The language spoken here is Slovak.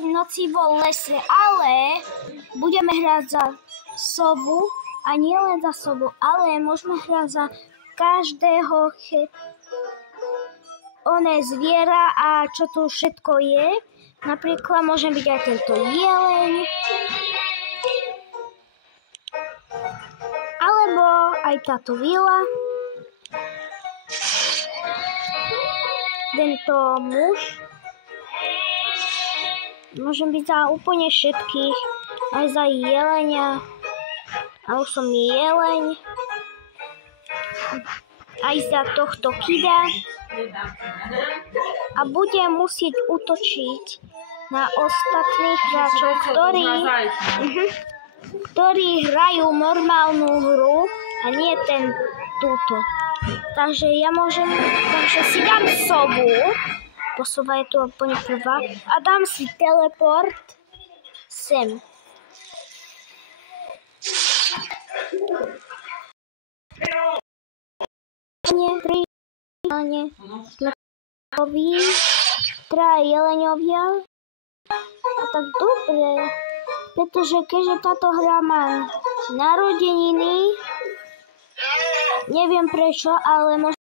5 nocí vo lese, ale budeme hrať za sovu a nie len za sovu, ale môžeme hrať za každého zviera a čo tu všetko je. Napríklad môže byť aj tento jeleň, alebo aj táto vila, tento muž. Môžem byť za úplne všetkých, aj za jelenia. A už som jeleň. Aj za tohto kida. A budem musieť útočiť na ostatných hráčov, ktorí hrajú normálnu hru a nie túto. Takže takže si dám sovu. Posova je tu úplne prvá. A dám si teleport sem. Traja jeleňovia. A tak dobre. Pretože keďže táto hra má narodeniny, neviem prečo, ale možno